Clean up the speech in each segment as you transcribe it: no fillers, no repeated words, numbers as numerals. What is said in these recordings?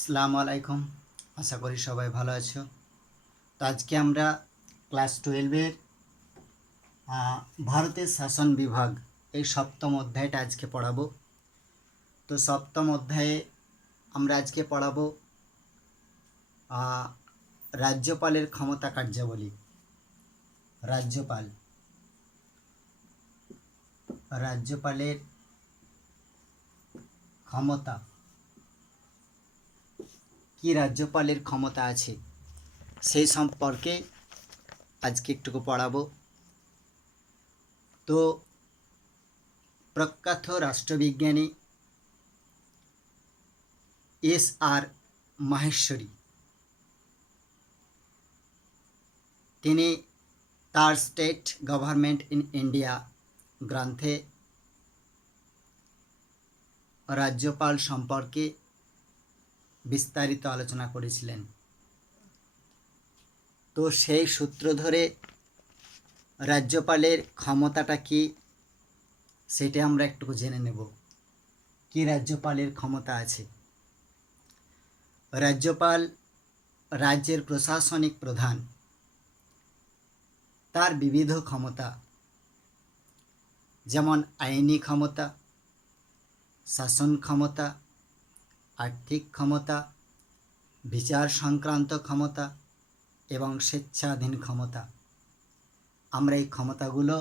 আসসালামু আলাইকুম। আশা করি সবাই ভালো আছো। তো আজকে আমরা ক্লাস 12-এর ভারতের শাসন বিভাগ এই সপ্তম অধ্যায়টা আজকে পড়াবো। তো সপ্তম অধ্যায়ে আমরা আজকে পড়াবো রাজ্যপালের ক্ষমতা কার্যাবলী। রাজ্যপালের ক্ষমতা, কি রাজ্যপালের ক্ষমতা আছে সেই সম্পর্কে আজকে একটু পড়াবো। তো প্রখ্যাত রাষ্ট্রবিজ্ঞানী S.R. মাহেশ্বরী তিনি তার স্টেট গভর্নমেন্ট ইন ইন্ডিয়া গ্রন্থে রাজ্যপাল সম্পর্কে বিস্তারিত আলোচনা করেছিলেন। তো সেই সূত্র ধরে রাজ্যপালের ক্ষমতাটা কি সেটা আমরা একটু জেনে নেব। কি রাজ্যপালের ক্ষমতা আছে? রাজ্যপাল রাজ্যের প্রশাসনিক প্রধান। তার বিবিধ ক্ষমতা, যেমন আইনি ক্ষমতা, শাসন ক্ষমতা, আর্থিক ক্ষমতা, বিচার সংক্রান্ত ক্ষমতা এবং স্বেচ্ছাধীন ক্ষমতা। আমরা এই ক্ষমতাগুলো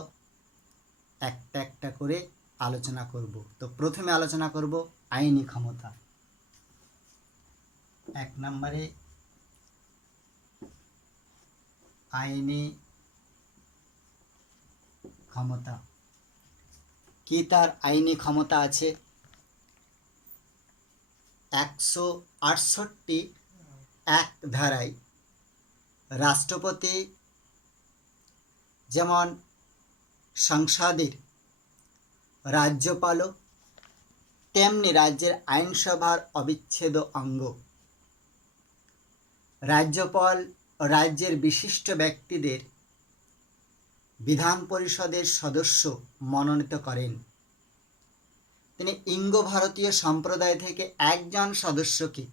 একটা একটা করে আলোচনা করব। তো প্রথমে আলোচনা করব আইনি ক্ষমতা। 1 নম্বরে আইনি ক্ষমতা। কি তার আইনি ক্ষমতা আছে? 168 ধারায় রাষ্ট্রপতি যেমন সংসদের রাজ্যপালও তেমনি রাজ্যের আইনসভার অবিচ্ছেদ্য অঙ্গ। রাজ্যপাল রাজ্যের বিশিষ্ট ব্যক্তিদের বিধান পরিষদের সদস্য মনোনীত করেন। তিনি ইঙ্গ ভারতীয় সম্প্রদায় থেকে একজন সদস্যকে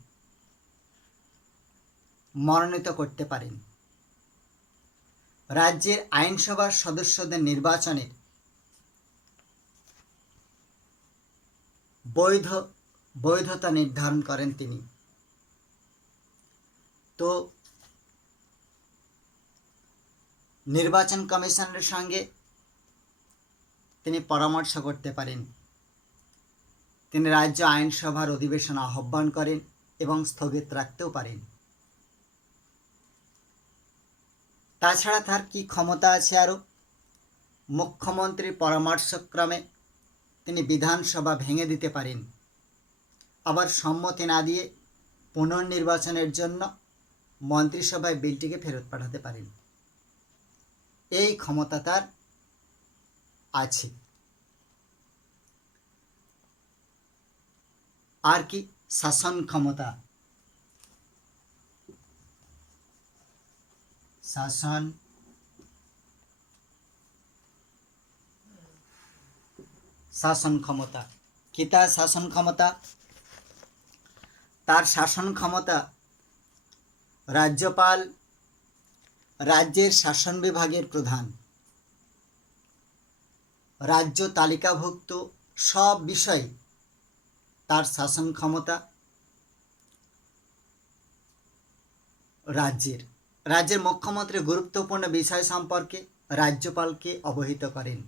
মনোনীত করতে পারেন। রাজ্যের আইনসভার সদস্যদের নির্বাচনের বৈধতা নির্ধারণ করেন তিনি। তো নির্বাচন কমিশনের সঙ্গে তিনি পরামর্শ করতে পারেন। তিনি রাজ্য আইনসভার অধিবেশন আহ্বান করেন এবং স্থগিত রাখতেও পারেন। তাছাড়া তার কি ক্ষমতা আছে আরও? মুখ্যমন্ত্রীর পরামর্শক্রমে তিনি বিধানসভা ভেঙে দিতে পারেন। আবার সম্মতি না দিয়ে পুনর্নির্বাচনের জন্য মন্ত্রিসভায় বিলটিকে ফেরত পাঠাতে পারেন। এই ক্ষমতা তার আছে। আর কি? শাসন ক্ষমতা। শাসন ক্ষমতা কি তার শাসন ক্ষমতা? তার শাসন ক্ষমতা, রাজ্যপাল রাজ্যের শাসন বিভাগের প্রধান। রাজ্য তালিকাভুক্ত সব বিষয়ে তার শাসন ক্ষমতা। রাজ্যের মুখ্যমন্ত্রী গুরুত্বপূর্ণ বিষয় সম্পর্কে রাজ্যপালকে অবহিত করেন।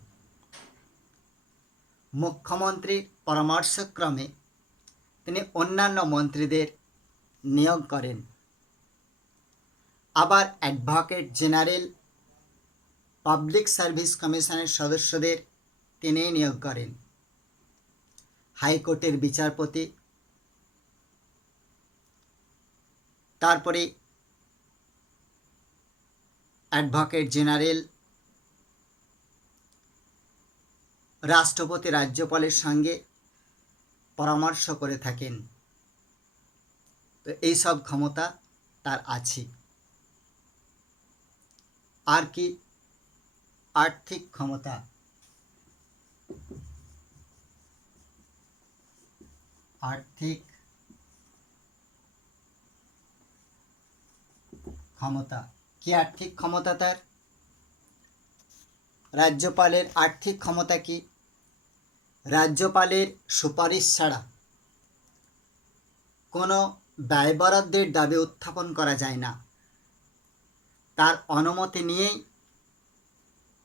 মুখ্যমন্ত্রীর পরামর্শক্রমে তিনি অন্যান্য মন্ত্রীদের নিয়োগ করেন। আবার অ্যাডভোকেট জেনারেল পাবলিক সার্ভিস কমিশনের সদস্যদের তিনি নিয়োগ করেন। হাইকোর্টের বিচারপতি, তারপরে অ্যাডভোকেট জেনারেল রাষ্ট্রপতি রাজ্যপালের সঙ্গে পরামর্শ করে থাকেন। তো এই সব ক্ষমতা তার আছে। আর কি? আর্থিক ক্ষমতা। আর্থিক ক্ষমতা। কি আর্থিক ক্ষমতা তার? রাজ্যপালের আর্থিক ক্ষমতা কি? রাজ্যপালের সুপারিশ ছাড়া কোনো ব্যয় বরাদ্দের দাবি উত্থাপন করা যায় না। তার অনুমতি নিয়েই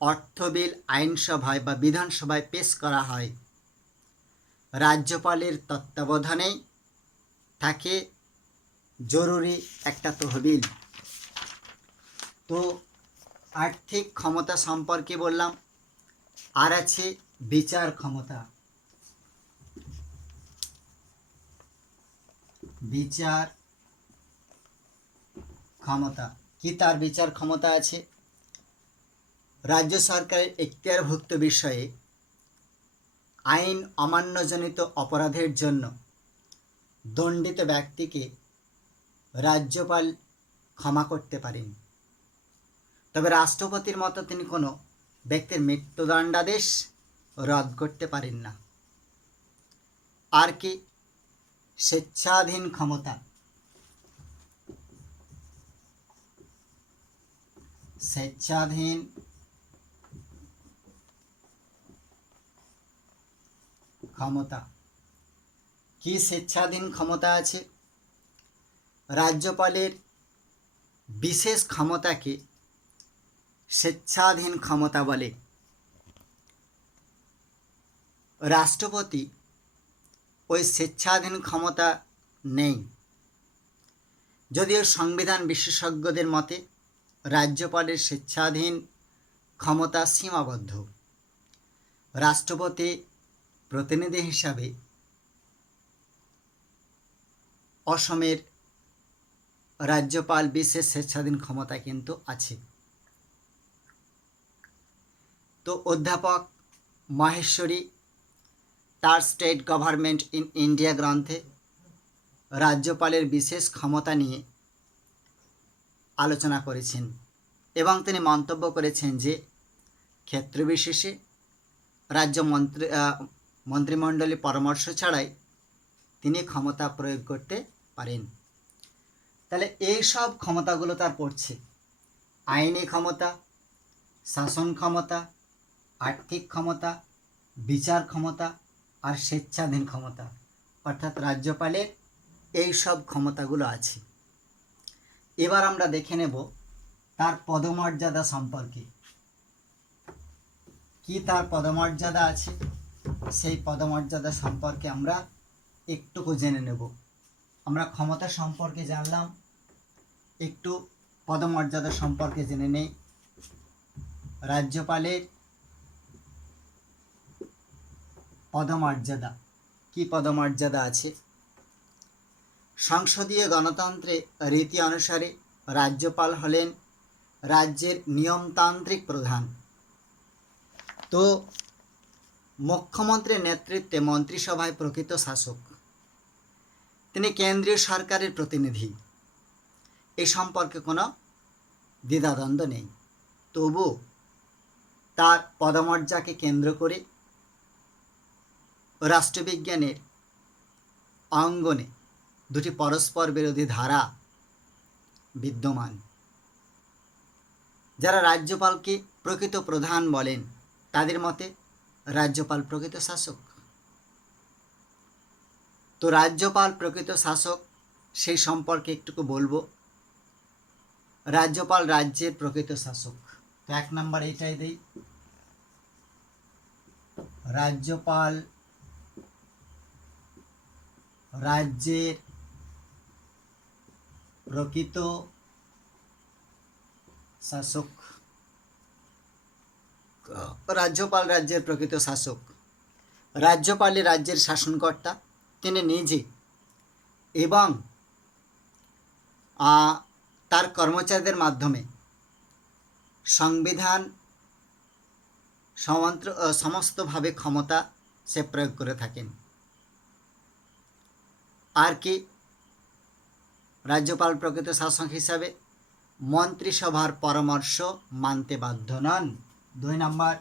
অর্থ বিল আইনসভায় বা বিধানসভায় পেশ করা হয়। রাজ্যপালের তত্ত্বাবধানেই থাকে জরুরি একটা তহবিল। তো আর্থিক ক্ষমতা সম্পর্কে বললাম। আর আছে বিচার ক্ষমতা। বিচার ক্ষমতা কি? তার বিচার ক্ষমতা আছে। রাজ্য সরকারের এখতিয়ারভুক্ত বিষয়ে আইন অমান্যজনিত অপরাধের জন্য দণ্ডিত ব্যক্তিকে রাজ্যপাল ক্ষমা করতে পারেন। তবে রাষ্ট্রপতির মতো তিনি কোনো ব্যক্তির মৃত্যুদণ্ডাদেশ রদ করতে পারেন না। আর কি? স্বেচ্ছাধীন ক্ষমতা। স্বেচ্ছাধীন ক্ষমতা কি? স্বেচ্ছাধীন ক্ষমতা আছে। রাজ্যপালের বিশেষ ক্ষমতাকে স্বেচ্ছাধীন ক্ষমতা বলে। রাষ্ট্রপতি ওই স্বেচ্ছাধীন ক্ষমতা নেই। যদিও সংবিধান বিশেষজ্ঞদের মতে রাজ্যপালের স্বেচ্ছাধীন ক্ষমতা সীমাবদ্ধ। রাষ্ট্রপতি প্রতিনিধি হিসাবে অসমের রাজ্যপাল বিশেষ স্বেচ্ছাধীন ক্ষমতা কিন্তু আছে। তো অধ্যাপক মহেশ্বরী তার স্টেট গভর্নমেন্ট ইন ইন্ডিয়া গ্রন্থে রাজ্যপালের বিশেষ ক্ষমতা নিয়ে আলোচনা করেছেন এবং তিনি মন্তব্য করেছেন যে ক্ষেত্রবিশেষে রাজ্য মন্ত্রিমণ্ডলী পরামর্শ ছাড়াই তিনি ক্ষমতা প্রয়োগ করতে পারেন। তাহলে এই সব ক্ষমতাগুলো তার পড়ছে: আইনি ক্ষমতা, শাসন ক্ষমতা, আর্থিক ক্ষমতা, বিচার ক্ষমতা আর স্বেচ্ছাধীন ক্ষমতা। অর্থাৎ রাজ্যপালের এই সব ক্ষমতাগুলো আছে। এবার আমরা দেখে নেব তার পদমর্যাদা সম্পর্কে। কি তার পদমর্যাদা আছে, সেই পদমর্যাদা সম্পর্কে আমরা একটুকু জেনে নেব। আমরা ক্ষমতা সম্পর্কে জানলাম, একটু পদমর্যাদা সম্পর্কে জেনে নেই। রাজ্যপালের পদমর্যাদা কি? পদমর্যাদা আছে। সংসদীয় গণতন্ত্রে রীতি অনুসারে রাজ্যপাল হলেন রাজ্যের নিয়মতান্ত্রিক প্রধান। তো মুখ্যমন্ত্রীর নেতৃত্বে মন্ত্রিসভায় প্রকৃত শাসক। তিনি কেন্দ্রীয় সরকারের প্রতিনিধি। এই সম্পর্কে কোনো দ্বিধাদ্বন্দ্ব নেই। তবু তার পদমর্যাদাকে কেন্দ্র করে রাষ্ট্রবিজ্ঞানের অঙ্গনে দুটি পরস্পর বিরোধী ধারা বিদ্যমান। যারা রাজ্যপালকে প্রকৃত প্রধান বলেন তাদের মতে রাজ্যপাল প্রকৃত শাসক। তো রাজ্যপাল প্রকৃত শাসক, সেই সম্পর্কে একটুকু বলবো। রাজ্যপাল রাজ্যের প্রকৃত শাসক। তো 1 নম্বর এটাই দেই, রাজ্যপাল রাজ্যের প্রকৃত শাসক। রাজ্যপাল রাজ্যের প্রকৃত শাসক। রাজ্যপালই রাজ্যের শাসনকর্তা। তিনি নিজে এবং তার কর্মচারীদের মাধ্যমে সংবিধান সমস্তভাবে ক্ষমতা সে প্রয়োগ করে থাকেন। আর কি? রাজ্যপাল প্রকৃত শাসক হিসাবে মন্ত্রিসভার পরামর্শ মানতে বাধ্য নন। 2 নম্বর,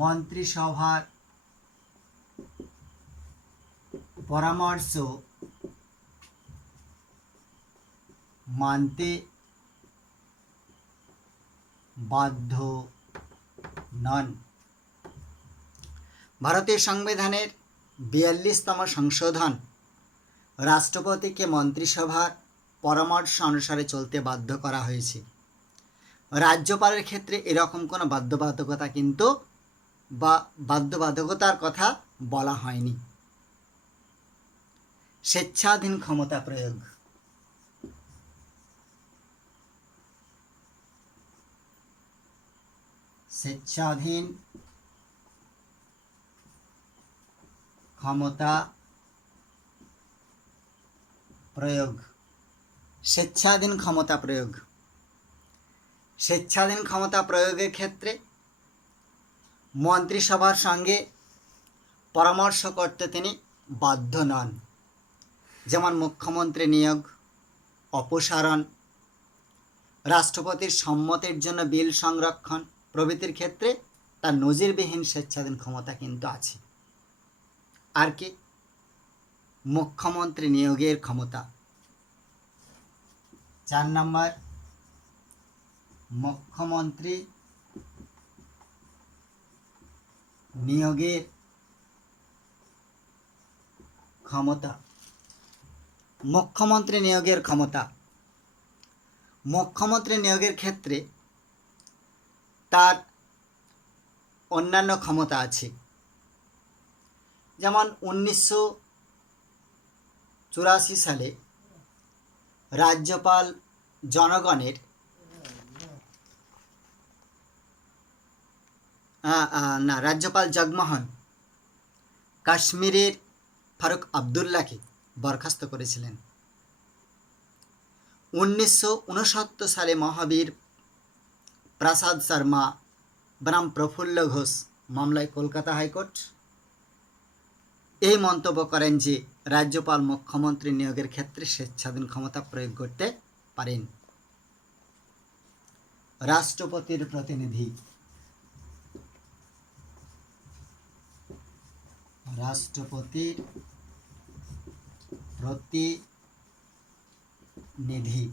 মন্ত্রিসভার পরামর্শ মানতে বাধ্য নন। ভারতের সংবিধানের 42তম সংশোধন রাষ্ট্রপতিকে মন্ত্রিসভার পরামর্শ অনুসারে চলতে বাধ্য করা হয়েছে। রাজ্যপালের ক্ষেত্রে এরকম কোনো বাধ্যবাধকতা কিন্তু বা বাধ্যবাধকতার কথা বলা হয়নি। স্বেচ্ছাধীন ক্ষমতা প্রয়োগ। স্বেচ্ছাধীন ক্ষমতা প্রয়োগ। স্বেচ্ছাধীন ক্ষমতা প্রয়োগ। স্বেচ্ছাধীন ক্ষমতা প্রয়োগের ক্ষেত্রে মন্ত্রিসভার সঙ্গে পরামর্শ করতে তিনি বাধ্য নন। যেমন মুখ্যমন্ত্রী নিয়োগ, অপসারণ, রাষ্ট্রপতির সম্মতির জন্য বিল সংরক্ষণ প্রভৃতির ক্ষেত্রে তার নজিরবিহীন স্বেচ্ছাধীন ক্ষমতা কিন্তু আছে। আর কি? মুখ্যমন্ত্রী নিয়োগের ক্ষমতা। 4 নম্বর, মুখ্যমন্ত্রী নিয়োগের ক্ষমতা। মুখ্যমন্ত্রী নিয়োগের ক্ষমতা। মুখ্যমন্ত্রী নিয়োগের ক্ষেত্রে তার অন্যান্য ক্ষমতা আছে। যেমন 1984 সালে রাজ্যপাল জনগণের রাজ্যপাল জগমোহন কাশ্মীরের ফারুক আবদুল্লাহকে বরখাস্ত করেছিলেন। 1969 সালে মহাবীর প্রসাদ শর্মা বনাম প্রফুল্ল ঘোষ মামলায় কলকাতা হাইকোর্ট এই মন্তব্য করেন যে রাজ্যপাল মুখ্যমন্ত্রী নিয়োগের ক্ষেত্রে স্বেচ্ছাধীন ক্ষমতা প্রয়োগ করতে পারেন। রাষ্ট্রপতির প্রতিনিধি। রাষ্ট্রপতির প্রতিনিধি।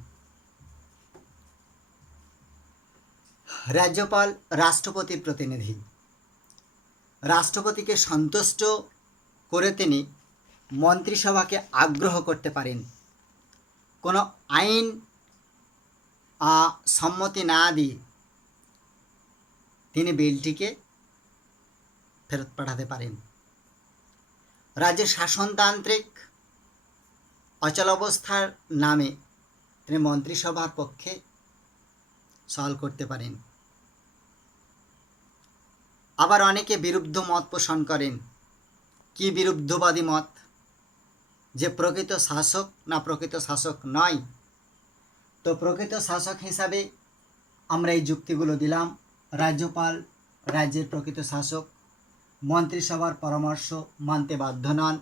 রাজ্যপাল রাষ্ট্রপতির প্রতিনিধি। রাষ্ট্রপতিকে সন্তুষ্ট করে তিনি মন্ত্রিসভাকে আগ্রহ করতে পারেন কোনো আইন সম্মতি না দিয়ে তিনি বিলটিকে ফেরত পাঠাতে পারেন। রাজ্যের শাসনতান্ত্রিক অচলাবস্থার নামে তিনি মন্ত্রিসভার পক্ষে সওয়াল করতে পারেন। আবার অনেকে বিরুদ্ধ মত পোষণ করেন। কি বিরুদ্ধবাদী মত? যে প্রকৃত শাসক না প্রকৃত শাসক নয়। তো প্রকৃত শাসক হিসাবে আমরা এই যুক্তিগুলো দিলাম। রাজ্যপাল রাজ্যের প্রকৃত শাসক, মন্ত্রিসভার পরামর্শ মানতে বাধ্য নন,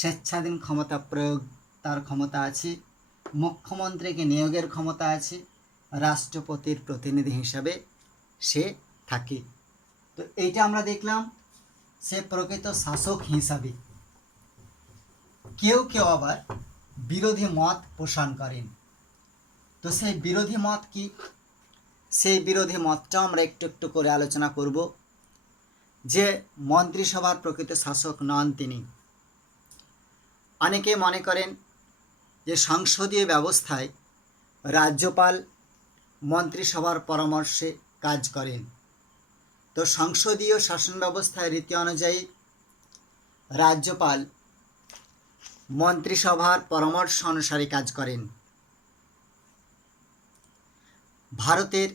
স্বেচ্ছাধীন ক্ষমতা প্রয়োগ তার ক্ষমতা আছে, মুখ্যমন্ত্রীকে নিয়োগের ক্ষমতা আছে, রাষ্ট্রপতির প্রতিনিধি হিসাবে সে থাকে। তো এইটা আমরা দেখলাম সে প্রকৃত শাসক হিসাবে। কেউ কেউ আবার বিরোধী মত পোষণ করেন। তো সেই বিরোধী মত কি? সেই বিরোধী মতটাও আমরা একটু একটু করে আলোচনা করব। যে মন্ত্রিসভার প্রকৃত শাসক নন তিনি। অনেকে মনে করেন যে সংসদীয় ব্যবস্থায় রাজ্যপাল মন্ত্রিসভার পরামর্শে কাজ করেন। তো সংসদীয় শাসন ব্যবস্থায় রীতি অনুযায়ী রাজ্যপাল মন্ত্রিসভার পরামর্শ অনুসারে কাজ করেন। ভারতের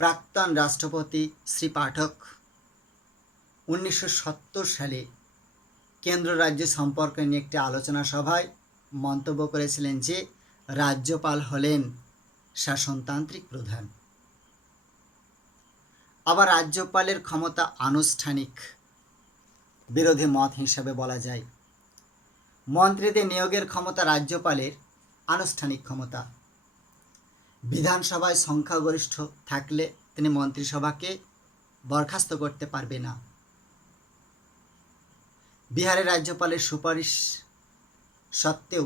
প্রাক্তন রাষ্ট্রপতি শ্রী পাঠক 1970 সালে কেন্দ্র রাজ্য সম্পর্ক নিয়ে একটি আলোচনা সভায় মন্তব্য করেছিলেন যে রাজ্যপাল হলেন শাসনতান্ত্রিক প্রধান। আবার রাজ্যপালের ক্ষমতা আনুষ্ঠানিক বিরোধী মত হিসাবে বলা যায়। মন্ত্রীদের নিয়োগের ক্ষমতা রাজ্যপালের আনুষ্ঠানিক ক্ষমতা। বিধানসভায় সংখ্যাগরিষ্ঠ থাকলে তিনি মন্ত্রিসভাকে বরখাস্ত করতে পারবে না। বিহারের রাজ্যপালের সুপারিশ সত্ত্বেও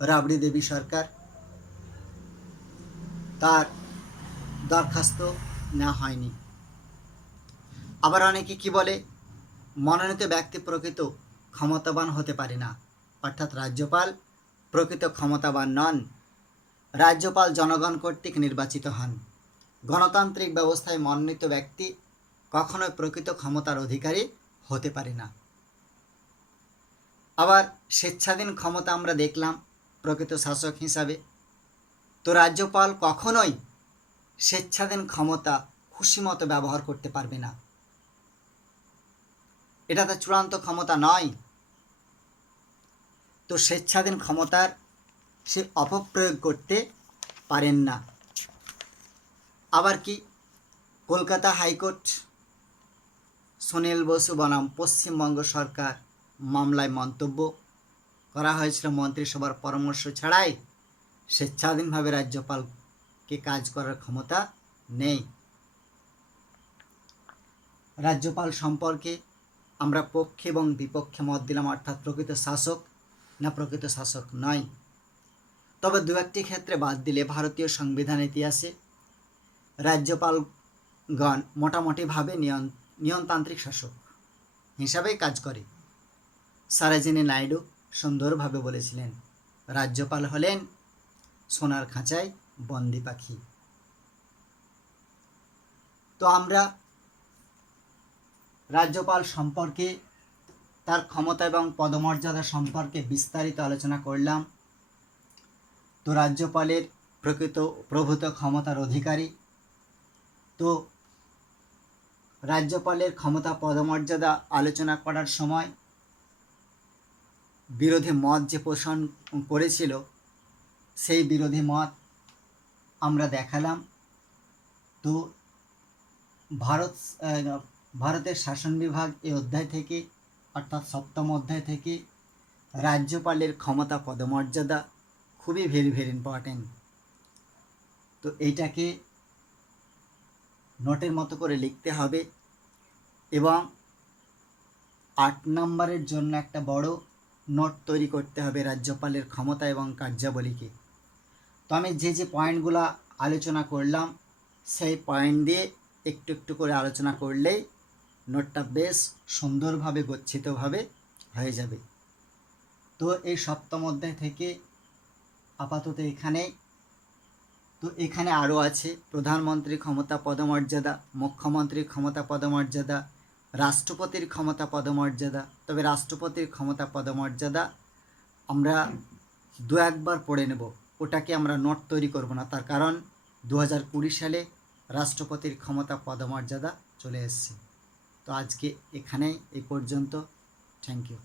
রাবড়ি দেবী সরকার তার দরখাস্ত নেওয়া হয়নি। আবার অনেকে কি বলে, মনোনীত ব্যক্তি প্রকৃত ক্ষমতাবান হতে পারে না, অর্থাৎ রাজ্যপাল প্রকৃত ক্ষমতাবান নন। রাজ্যপাল জনগণ কর্তৃক নির্বাচিত হন। গণতান্ত্রিক ব্যবস্থায় মনোনীত ব্যক্তি কখনোই প্রকৃত ক্ষমতার অধিকারী হতে পারে না। আবার স্বেচ্ছাধীন ক্ষমতা আমরা দেখলাম প্রকৃত শাসক হিসাবে। তো রাজ্যপাল কখনোই স্বেচ্ছাধীন ক্ষমতা খুশিমতো ব্যবহার করতে পারবে না, এটা তো চূড়ান্ত ক্ষমতা নয়। তো স্বেচ্ছাধীন ক্ষমতার সে অপপ্রয়োগ করতে পারেন না। আবার কি, কলকাতা হাইকোর্ট সুনীল বসু বনাম পশ্চিমবঙ্গ সরকার মামলায় মন্তব্য করা হয়েছিল মন্ত্রিসভার পরামর্শ ছাড়াই স্বেচ্ছাধীনভাবে রাজ্যপালকে কাজ করার ক্ষমতা নেই। রাজ্যপাল সম্পর্কে আমরা পক্ষে এবং বিপক্ষে মত দিলাম, অর্থাৎ প্রকৃত শাসক না প্রকৃত শাসক নয়। তবে দু একটি ক্ষেত্রে বাদ দিলে ভারতীয় সংবিধান ইতিহাসে রাজ্যপালগণ মোটামুটিভাবে নিয়মতান্ত্রিক শাসক হিসাবেই কাজ করে। সরোজিনী নাইডু সুন্দরভাবে বলেছিলেন, রাজ্যপাল হলেন সোনার খাঁচায় বন্দি পাখি। তো আমরা রাজ্যপাল সম্পর্কে, তার ক্ষমতা এবং পদমর্যাদা সম্পর্কে বিস্তারিত আলোচনা করলাম। তো রাজ্যপালের প্রকৃত প্রভূত ক্ষমতার অধিকারী। তো রাজ্যপালের ক্ষমতা পদমর্যাদা আলোচনা করার সময় বিরোধী মত যে পোষণ করেছিল, সেই বিরোধী মত আমরা দেখালাম। তো ভারতের শাসন বিভাগ এই অধ্যায় থেকে, অর্থাৎ 7ম অধ্যায় থেকে রাজ্যপালের ক্ষমতা পদমর্যাদা খুবই ভেরি ইম্পর্টেন্ট। তো এইটাকে নোটের মতো করে লিখতে হবে এবং 8 নম্বরের জন্য একটা বড় নোট তৈরি করতে হবে রাজ্যপালের ক্ষমতা এবং কার্যাবলীকে। তো আমি যে পয়েন্টগুলো আলোচনা করলাম, সেই পয়েন্ট দিয়ে একটু একটু করে আলোচনা করলেই নোটটা বেশ সুন্দরভাবে গচ্ছিতভাবে হয়ে যাবে। তো এই 7ম অধ্যায় থেকে আপাতত এখানেই। তো এখানে আরও আছে প্রধানমন্ত্রীর ক্ষমতা পদমর্যাদা, মুখ্যমন্ত্রীর ক্ষমতা পদমর্যাদা, রাষ্ট্রপতির ক্ষমতা পদমর্যাদা। তবে রাষ্ট্রপতির ক্ষমতা পদমর্যাদা আমরা 2-1বার পড়ে নেব, ওটাকে আমরা নোট তৈরি করব না, তার কারণ 2020 সালে রাষ্ট্রপতির ক্ষমতা পদমর্যাদা চলে এসেছে। তো আজকে এখানেই এই পর্যন্ত। Thank you.